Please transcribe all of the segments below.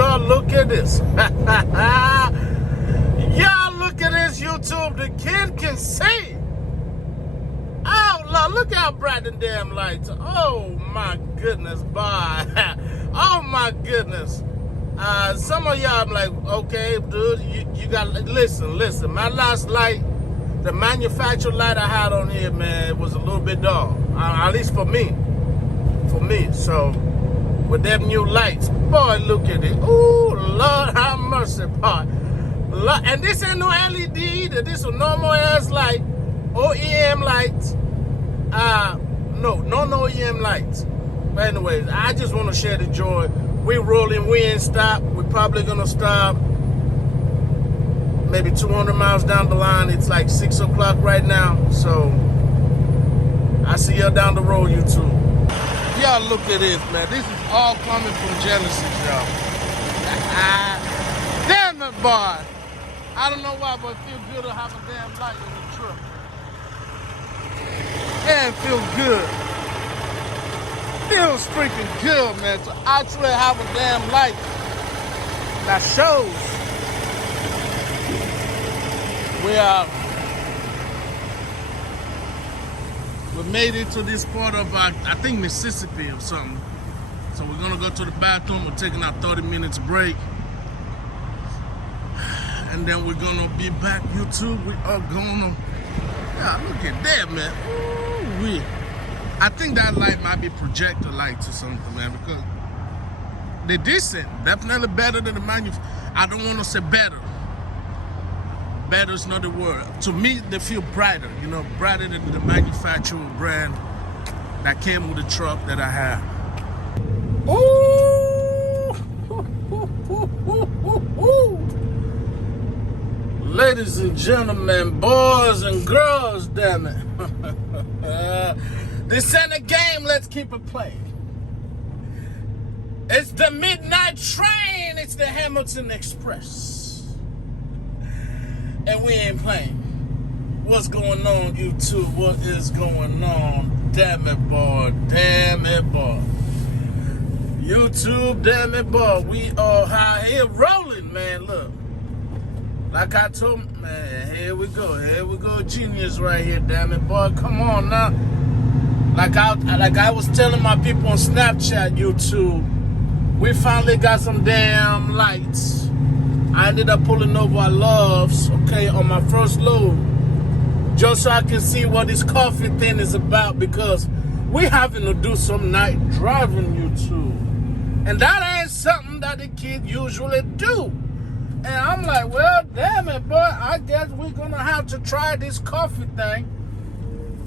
y'all look at this. Y'all look at this, YouTube. The kid can see. Oh, Lord, look how bright the damn lights are. Oh, my goodness, boy. Oh, my goodness. Some of y'all I'm like, okay, dude, you got, listen. My last light, the manufactured light I had on here, man, it was a little bit dark. At least for me. So, with them new lights, boy, look at it. Ooh, Lord have mercy, boy. And this ain't no LED either. This is a normal ass light. OEM lights. No OEM lights. But anyways, I just want to share the joy. We rolling, we ain't stop. We're probably gonna stop maybe 200 miles down the line. It's like 6 o'clock right now. So I see y'all down the road, YouTube. Y'all look at this, man. This is all coming from jealousy, y'all. Damn it, boy. I don't know why, but it feels good to have a damn light in the truck. Yeah, it feels good. Feels freaking good, man, to actually have a damn light that shows we made it to this part of, I think, Mississippi or something. So we're gonna go to the bathroom. We're taking our 30 minutes break. And then we're gonna be back, YouTube. We are gonna, yeah, look at that, man. Ooh-wee. I think that light might be projector lights or something, man, because they're decent. Definitely better than the manufacturer. I don't want to say better. Better is not the word. To me, they feel brighter, you know, brighter than the manufacturer brand that came with the truck that I had. Ooh! Ladies and gentlemen, boys and girls, damn it. This ain't a game, let's keep it playing. It's the midnight train, it's the Hamilton Express. And we ain't playing. What's going on, YouTube? What is going on? Damn it, boy. Damn it, boy. YouTube, damn it, boy. We are out here rolling, man. Look. Like I told, man, here we go. Here we go, genius right here, damn it, boy. Come on now. Like I was telling my people on Snapchat, YouTube, we finally got some damn lights. I ended up pulling over at Love's, okay, on my first load, just so I can see what this coffee thing is about, because we having to do some night driving, YouTube. And that ain't something that the kid usually do. And I'm like, well, damn it, boy, I guess we're gonna have to try this coffee thing.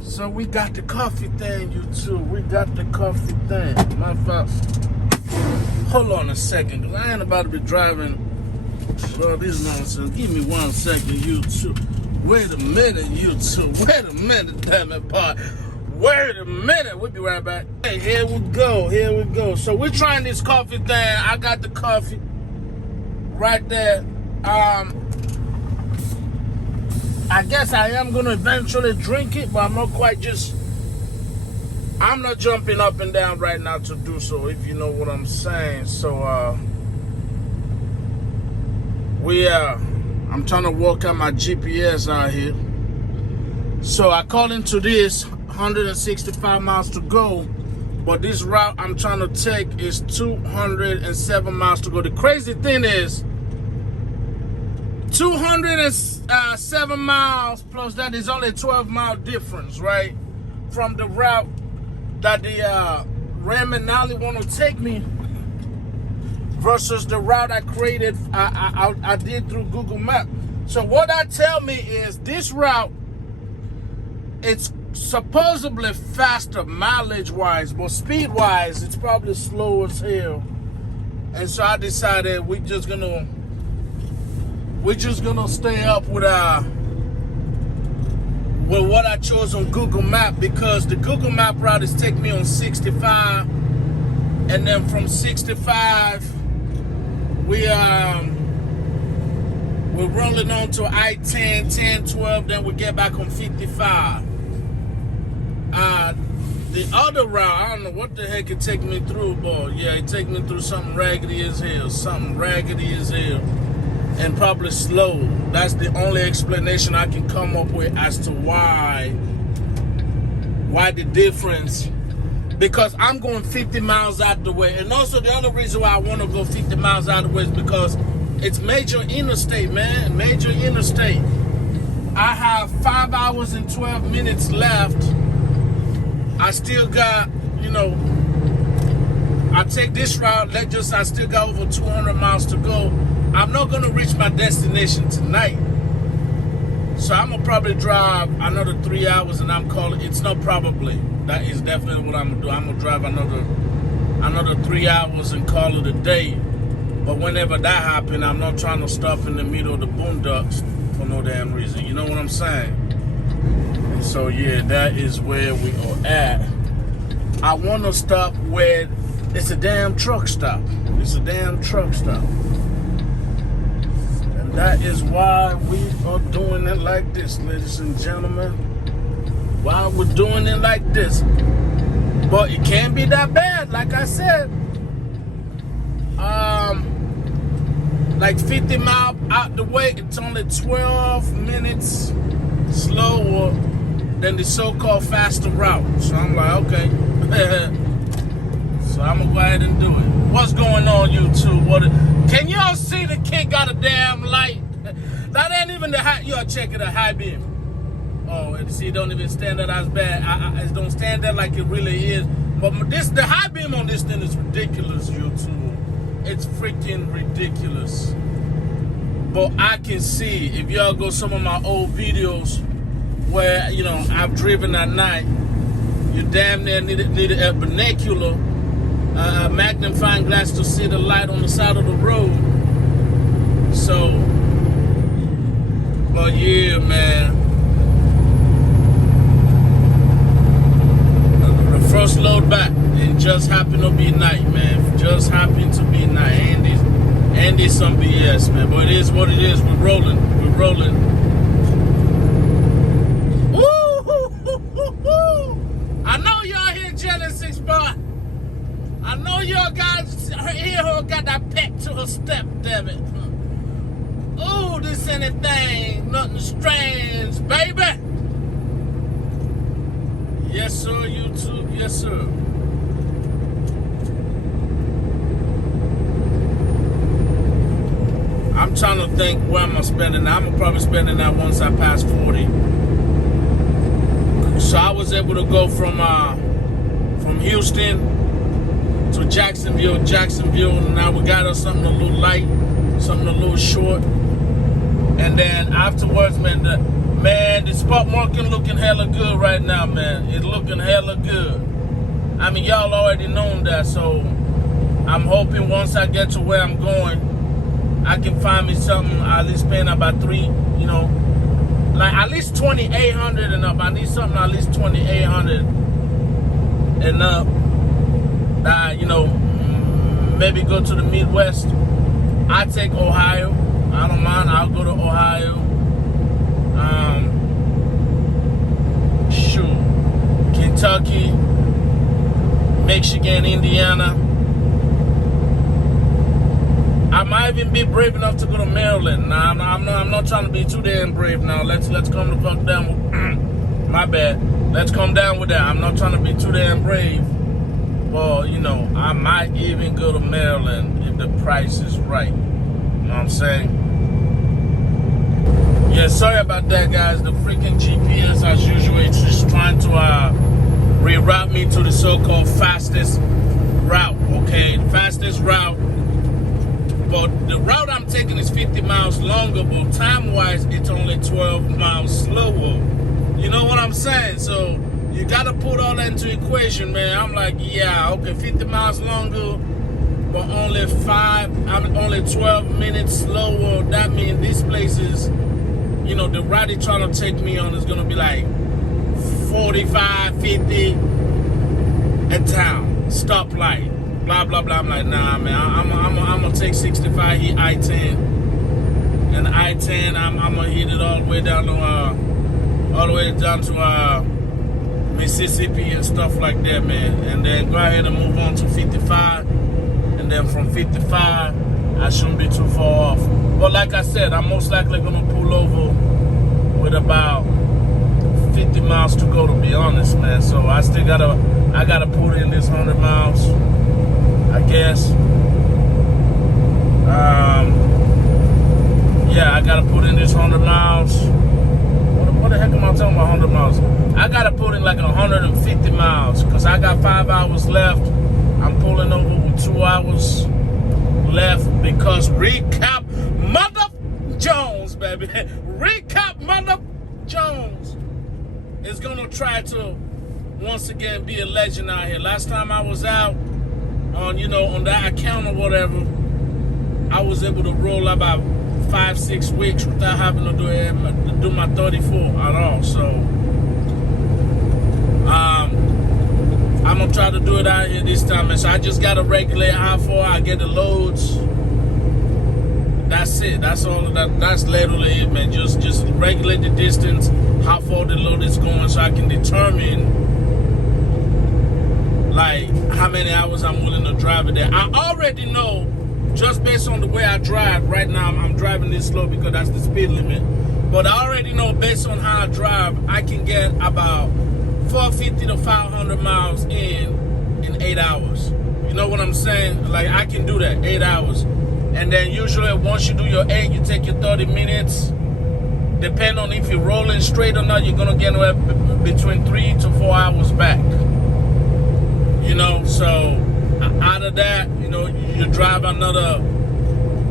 So we got the coffee thing, YouTube. We got the coffee thing. My fault. Hold on a second, because I ain't about to be driving all this nonsense. Give me 1 second, YouTube. Wait a minute, YouTube. Wait a minute, damn it, boy. Wait a minute. We'll be right back. Hey, here we go. Here we go. So we're trying this coffee thing. I got the coffee right there. I guess I am going to eventually drink it, but I'm not quite I'm not jumping up and down right now to do so, if you know what I'm saying. So, I'm trying to work out my GPS out here. So, according to this, 165 miles to go, but this route I'm trying to take is 207 miles to go. The crazy thing is, 207 miles plus that is only a 12-mile difference, right? From the route that the Ram and Nolly want to take me versus the route I created, I did through Google Maps. So what that tell me is this route, it's supposedly faster mileage-wise, but speed-wise, it's probably slow as hell. And so I decided we're just gonna stay up with what I chose on Google Maps, because the Google Map route is taking me on 65, and then from 65 we're rolling on to I-10, 10, 12, then we get back on 55. The other route, I don't know what the heck it take me through, boy. Yeah, it take me through something raggedy as hell. Something raggedy as hell. And probably slow. That's the only explanation I can come up with as to why the difference. Because I'm going 50 miles out the way. And also the other reason why I want to go 50 miles out the way is because it's major interstate, man. Major interstate. I have 5 hours and 12 minutes left. I still got, I take this route, I still got over 200 miles to go. I'm not gonna reach my destination tonight. So I'm gonna probably drive another 3 hours and I'm calling, it's not probably, that is definitely what I'm gonna do. I'm gonna drive another 3 hours and call it a day. But whenever that happens, I'm not trying to stop in the middle of the boondocks for no damn reason. You know what I'm saying? So yeah, that is where we are at. I want to stop where it's a damn truck stop. It's a damn truck stop. And that is why we are doing it like this, ladies and gentlemen. Why we're doing it like this. But it can't be that bad, like I said. Like 50 miles out the way, it's only 12 minutes slower than the so-called faster route. So I'm like, okay. So I'm gonna go ahead and do it. What's going on, YouTube? Can y'all see the kid got a damn light? That ain't even the high. Y'all check it, a high beam. Oh, and see, it don't even stand out as bad. It don't stand there like it really is. But the high beam on this thing is ridiculous, YouTube. It's freaking ridiculous. But I can see, if y'all go some of my old videos where, I've driven at night, you damn near need a binocular, a magnifying glass to see the light on the side of the road. So, but yeah, man. The first load back, it just happened to be night, man. Just happened to be night. And it's some BS, man. But it is what it is. We're rolling. We're rolling. I know y'all here jealous, six bar. I know y'all guys here who got that peck to her step, damn it. Ooh, this anything, nothing strange, baby. Yes, sir, YouTube. Yes, sir. I'm trying to think where am I spending that. I'm probably spending that once I pass 40. So I was able to go from Houston to Jacksonville, and now we got us something a little light, something a little short. And then afterwards, man, the spot market looking hella good right now, man. It's looking hella good. I mean, y'all already known that, so I'm hoping once I get to where I'm going, I can find me something, at least paying about like at least 2,800 and up. I need something at least 2,800 and up. Maybe go to the Midwest. I take Ohio. I don't mind. I'll go to Ohio. Kentucky, Michigan, Indiana. I might even be brave enough to go to Maryland. Nah, I'm not trying to be too damn brave now. Let's come the fuck down with, my bad. Let's come down with that. I'm not trying to be too damn brave. Well, I might even go to Maryland if the price is right. You know what I'm saying? Yeah, sorry about that, guys. The freaking GPS, as usual, it's just trying to reroute me to the so-called fastest route, okay? Fastest route. But the route I'm taking is 50 miles longer, but time-wise, it's only 12 miles slower. You know what I'm saying? So you got to put all that into equation, man. I'm like, yeah, okay, 50 miles longer, but only 12 minutes slower. That means these places, the route they're trying to take me on is going to be like 45, 50 a town, stoplight. Blah, blah, blah. I'm like, nah, man, I'm going to take 65, hit I-10. And I-10, I'm going to hit it all the way down to Mississippi and stuff like that, man. And then go ahead and move on to 55. And then from 55, I shouldn't be too far off. But like I said, I'm most likely gonna pull over with about 50 miles to go, to be honest, man. So I gotta put in this 100 miles, I guess. Yeah, I gotta put in this 100 miles. What the heck am I talking about 100 miles? I gotta put in like 150 miles because I got 5 hours left. I'm pulling over with 2 hours left because Recap Mother Jones, baby. Recap Mother Jones is gonna try to once again be a legend out here. Last time I was out on, on that account or whatever, I was able to roll about 5-6 weeks without having to do my 34 at all. So I'm gonna try to do it out here this time, and so I just gotta regulate how far I get the loads. That's it. That's all. That's literally it, man. Just regulate the distance, how far the load is going, so I can determine like how many hours I'm willing to drive it there. I already know, just based on the way I drive right now. I'm driving this slow because that's the speed limit. But I already know, based on how I drive, I can get about 450 to 500 miles in 8 hours. You know what I'm saying? Like, I can do that, 8 hours. And then usually once you do your 8, you take your 30 minutes. Depending on if you're rolling straight or not, you're gonna get between 3 to 4 hours back. So out of that, you drive another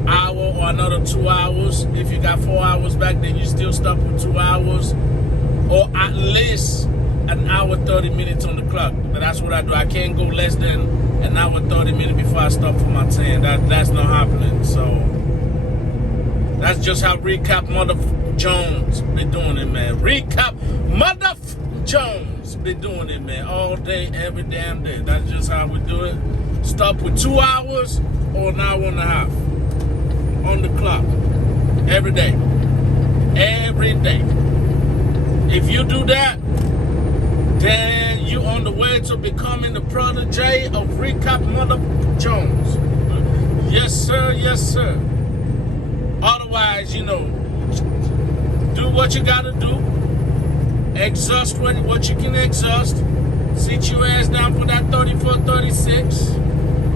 hour or another 2 hours. If you got 4 hours back, then you still stop with 2 hours, or at least an hour 30 minutes on the clock. But that's what I do. I can't go less than an hour 30 minutes before I stop for my 10. That's not happening. So that's just how Recap Mother Jones be doing it, man. Recap Mother Jones be doing it, man. All day, every damn day. That's just how we do it. Stop with 2 hours or an hour and a half on the clock every day. Every day. If you do that, then you on the way to becoming the protege of Recap Mother Jones. Yes, sir. Yes, sir. Otherwise, do what you gotta do. Exhaust what you can exhaust. Sit your ass down for that 34, 36.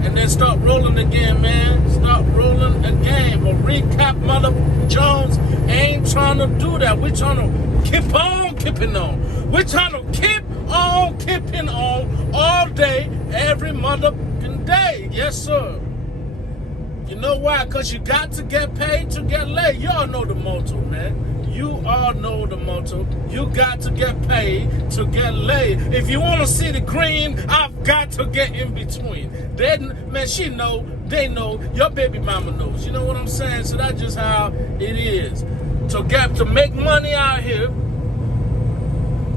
And then start rolling again, man. Start rolling again. But Recap Mother Jones ain't trying to do that. We're trying to keep on keeping on. We're trying to keep on keeping on all day, every motherfucking day. Yes, sir. You know why? Because you got to get paid to get laid. You all know the motto, man. You all know the motto. You got to get paid to get laid. If you want to see the green, I've got to get in between. Man, she know, they know, your baby mama knows. You know what I'm saying? So that's just how it is. To make money out here,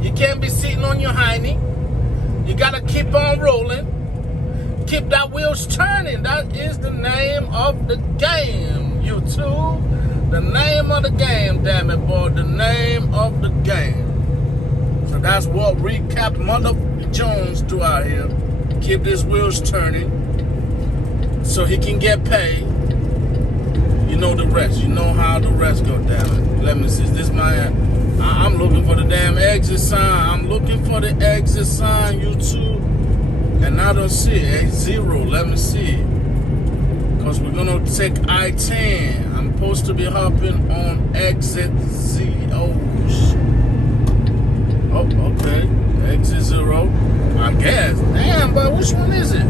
you can't be sitting on your hiney. You got to keep on rolling. Keep that wheels turning. That is the name of the game, YouTube. The name of the game, damn it, boy. The name of the game. So that's what Recap Mother Jones do out here. Keep his wheels turning so he can get paid. You know the rest. You know how the rest go down. Let me see. This my... I'm looking for the damn exit sign. I'm looking for the exit sign, YouTube. And I don't see it. A0. Let me see. Because we're going to take I-10. I'm supposed to be hopping on exit Z. Oh, okay. Exit 0. I guess. Damn, but which one is it?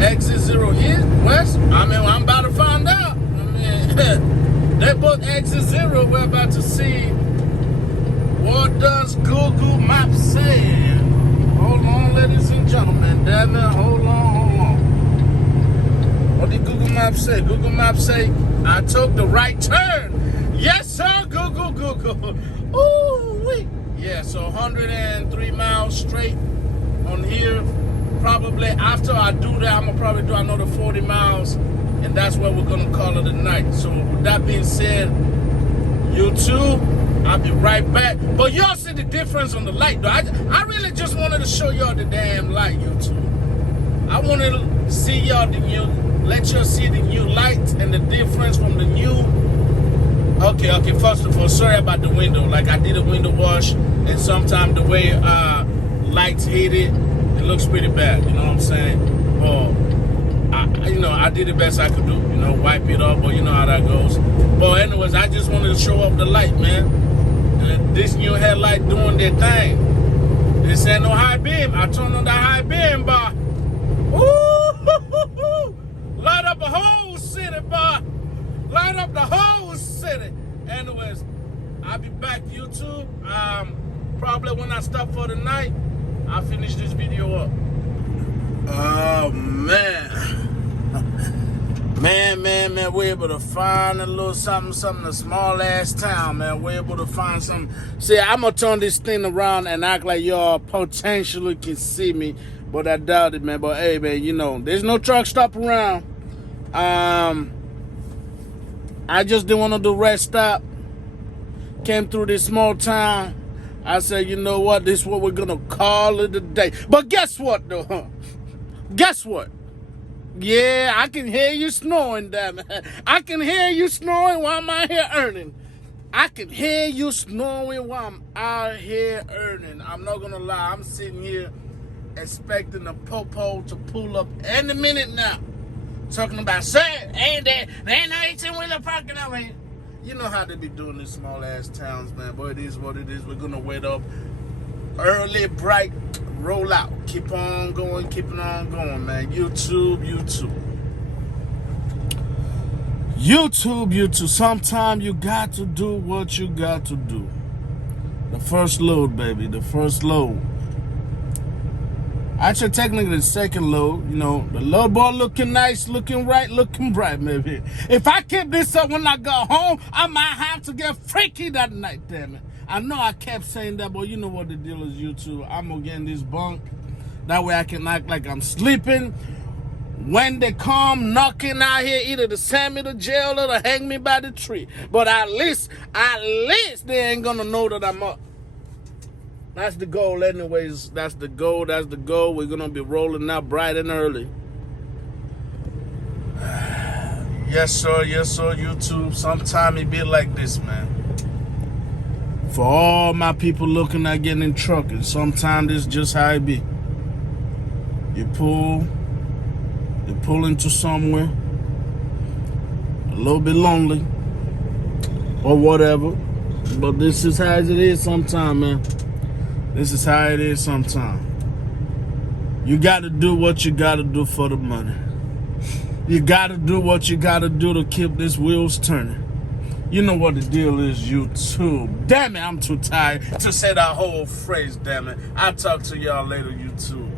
Exit 0 east, west? I'm about to find out. They both exit 0. We're about to see what does Google Maps say. Hold on, ladies and gentlemen. Damn it, hold on. What did Google Maps say? Google Maps say, I took the right turn. Yes, sir, Google. Ooh, wee. Yeah, so 103 miles straight on here. Probably after I do that, I'm going to probably do another 40 miles. And that's where we're going to call it a night. So with that being said, YouTube, I'll be right back. But y'all see the difference on the light, though. I really just wanted to show y'all the damn light, YouTube. I wanted to see y'all let y'all see the new lights and the difference from the new. Okay, first of all, sorry about the window. Like, I did a window wash, and sometimes the way lights hit it looks pretty bad, you know what I'm saying? Well, I did the best I could do, wipe it off, but you know how that goes. But anyways, I just wanted to show off the light, man. This new headlight doing their thing. This ain't no high beam. I turned on the high beam, bar. Woo! Light up the whole city, bar. Light up the whole city. Anyways, I'll be back, YouTube. Probably when I stop for the night, I'll finish this video up. Oh, man. Man, we're able to find a little something, a small-ass town, man. We're able to find something. See, I'm going to turn this thing around and act like y'all potentially can see me, but I doubt it, man. But, hey, man, there's no truck stop around. I just didn't want to do rest stop. Came through this small town. I said, you know what? This is what we're going to call it a day. But guess what, though? Guess what? Yeah, I can hear you snoring, damn it. I can hear you snoring while I'm out here earning. I can hear you snoring while I'm out here earning. I'm not going to lie. I'm sitting here expecting the popo to pull up any minute now. Talking about, sir, ain't there ain't no 18-wheeler parking over here. You know how they be doing these small-ass towns, man. But it is what it is. We're going to wait up early, bright, roll out. Keep on going, keeping on going, man. YouTube. Sometimes you got to do what you got to do. The first load, baby. The first load. Actually, technically, the second load. The load boy looking nice, looking right, looking bright, maybe. If I keep this up when I go home, I might have to get freaky that night, damn it. I know I kept saying that, but you know what the deal is, YouTube. I'm going to get in this bunk. That way I can act like I'm sleeping. When they come knocking out here, either to send me to jail or to hang me by the tree. But at least they ain't going to know that I'm up. That's the goal anyways. That's the goal. We're going to be rolling out bright and early. Yes, sir, YouTube. Sometime it be like this, man. For all my people looking at getting in trucking, sometimes it's just how it be. You pull into somewhere, a little bit lonely, or whatever. But this is how it is sometimes, man. This is how it is sometimes. You got to do what you got to do for the money. You got to do what you got to do to keep these wheels turning. You know what the deal is, YouTube. Damn it, I'm too tired to say that whole phrase, damn it. I'll talk to y'all later, YouTube.